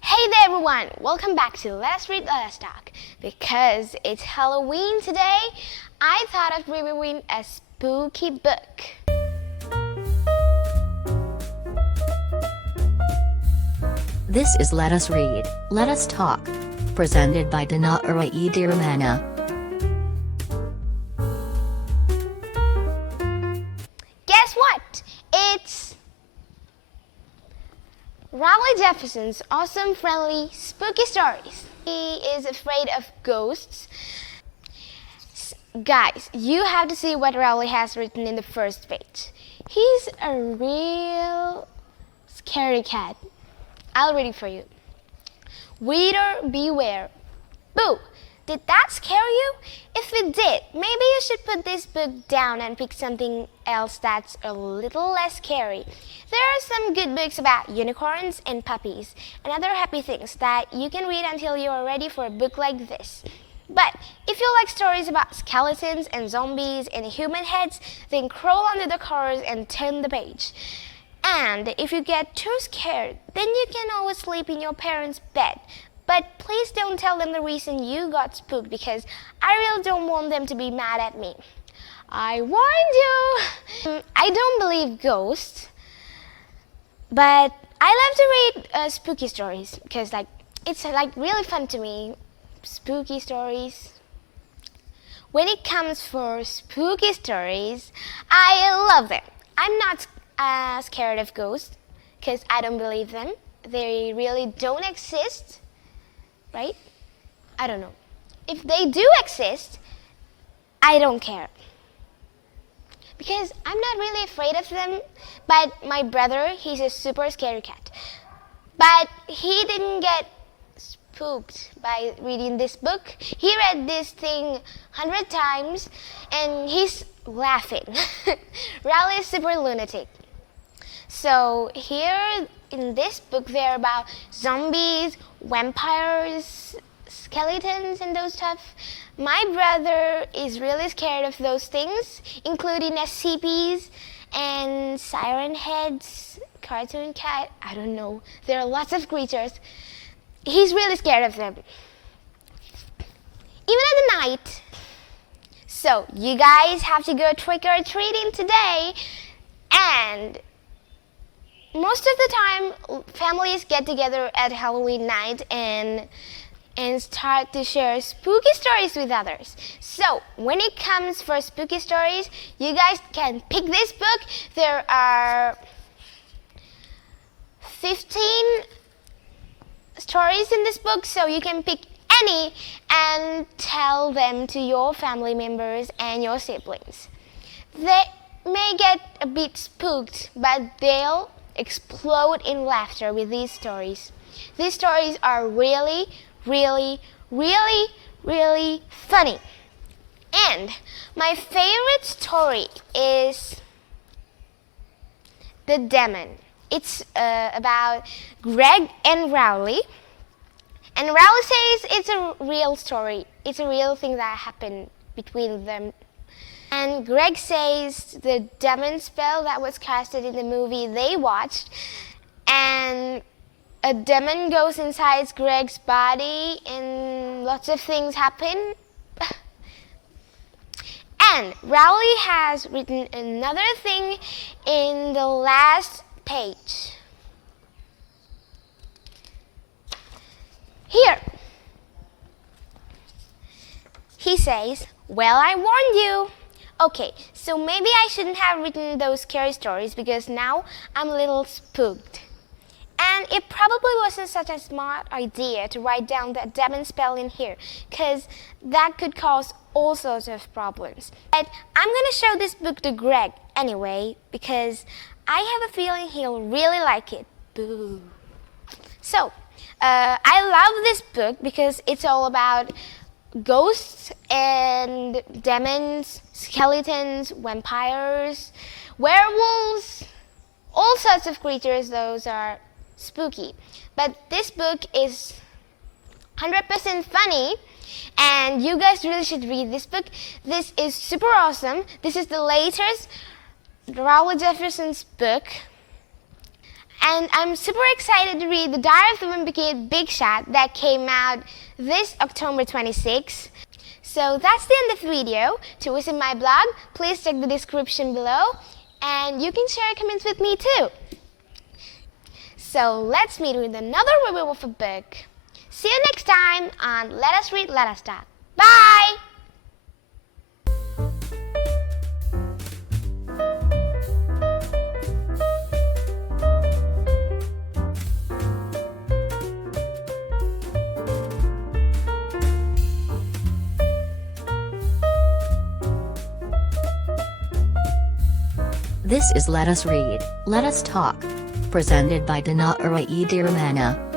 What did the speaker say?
Hey there everyone! Welcome back to Let Us Read, Let Us Talk. Because it's Halloween today, I thought of reviewing a spooky book. This is Let Us Read, Let Us Talk. Presented by Dinara Edirimanne. Guess what? It's Rowley Jefferson's awesome, friendly, spooky stories. He is afraid of ghosts. Guys, you have to see what Rowley has written in the first page. He's a real scary cat. I'll read it for you. Reader, beware. Boo! Did that scare you? If it did, maybe you should put this book down and pick something else that's a little less scary. There are some good books about unicorns and puppies and other happy things that you can read until you are ready for a book like this. But if you like stories about skeletons and zombies and human heads, then crawl under the covers and turn the page. And if you get too scared, then you can always sleep in your parents' bed. But please don't tell them the reason you got spooked, because I really don't want them to be mad at me. I warned you! I don't believe ghosts, but I love to read spooky stories because it's really fun to me. Spooky stories. When it comes for spooky stories, I love them. I'm not scared of ghosts because I don't believe them. They really don't exist. Right? I don't know. If they do exist, I don't care. Because I'm not really afraid of them, but my brother, he's a super scary cat. But he didn't get spooked by reading this book. He read this thing 100 times and he's laughing. Rowley is super lunatic. So here in this book, they're about zombies, vampires, skeletons, and those stuff. My brother is really scared of those things, including SCPs and siren heads, cartoon cat, I don't know. There are lots of creatures. He's really scared of them. Even at the night. So you guys have to go trick-or-treating today, and most of the time, families get together at Halloween night and start to share spooky stories with others. So, when it comes for spooky stories, you guys can pick this book. There are 15 stories in this book, so you can pick any and tell them to your family members and your siblings. They may get a bit spooked, but they'll explode in laughter with these stories. These stories are really, really, really, really funny. And my favorite story is The Demon. It's about Greg and Rowley. And Rowley says it's a real story. It's a real thing that happened between them. And Greg says the demon spell that was casted in the movie they watched, and a demon goes inside Greg's body and lots of things happen. And Rowley has written another thing in the last page. Here. He says, "Well, I warned you." Okay, so maybe I shouldn't have written those scary stories because now I'm a little spooked. And it probably wasn't such a smart idea to write down that demon spell in here, because that could cause all sorts of problems. But I'm going to show this book to Greg anyway, because I have a feeling he'll really like it. Boo. So, I love this book because it's all about ghosts and demons, skeletons, vampires, werewolves, all sorts of creatures. Those are spooky. But this book is 100% funny, and you guys really should read this book. This is super awesome. This is the latest Rowley Jefferson's book. And I'm super excited to read The Diary of the Wimpy Kid Big Shot that came out this October 26. So that's the end of the video. To visit my blog, please check the description below, and you can share comments with me too. So let's meet with another review of a book. See you next time on Let Us Read, Let Us Talk. Bye! This is Let Us Read, Let Us Talk. Presented by Dinara Edirimanne.